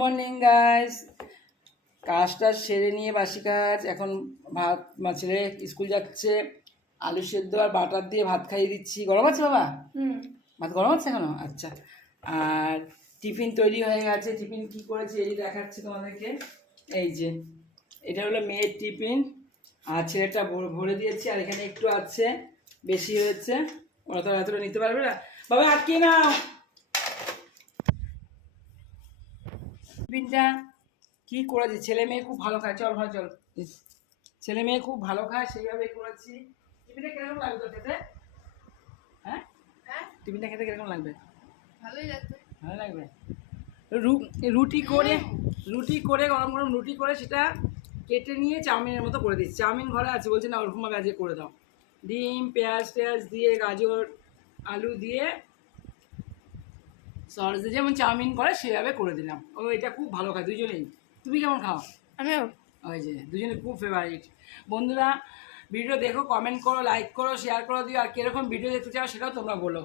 Morning guys, কাজটা সেরে নিয়ে বাসি কাজ এখন ভাত ছেলে স্কুল যাচ্ছে, আলু সেদ্ধ আর বাটার দিয়ে ভাত খাইয়ে দিচ্ছি। গরম আছে বাবা? ভাত গরম আছে এখনো? আচ্ছা। আর টিফিন তৈরি হয়ে গেছে। টিফিন কি করেছি এই দেখাচ্ছি তোমাদেরকে। এই যে এটা হলো মেয়ের টিফিন, আর ছেলেটা ভরে দিয়েছি, আর এখানে একটু আছে, বেশি হয়েছে, ওরা তো এতটা নিতে পারবে না। বাবা আটকে নাও টিফিনটা। কি করেছি, ছেলে মেয়ে খুব ভালো খায়, চল ভালো চল, ছেলে মেয়ে খুব ভালো খায় সেইভাবেই করেছি। টিফিনটা কিরকম লাগবে তোর খেতে? হ্যাঁ, টিফিনটা খেতে কিরকম লাগবে? ভালোই লাগবে। ভালো লাগবে। রুটি করে গরম গরম রুটি করে সেটা কেটে নিয়ে চাউমিনের মতো করে দিচ্ছি। চাউমিন ঘরে আছে, বলছে না ওরকমভাবে আজকে করে দাও। ডিম পেঁয়াজ টেয়াজ দিয়ে, গাজর আলু দিয়ে, সস দিয়ে যেমন চাউমিন করে সেভাবে করে দিলাম। ও এটা খুব ভালো খায় দুজনেই। তুমি কেমন খাও? আমিও। ওই যে দুজনে খুব ফেভারিট। বন্ধুরা ভিডিও দেখো, কমেন্ট করো, লাইক করো, শেয়ার করে দিও, আর কীরকম ভিডিও দেখতে চাও সেটাও তোমরা বলো।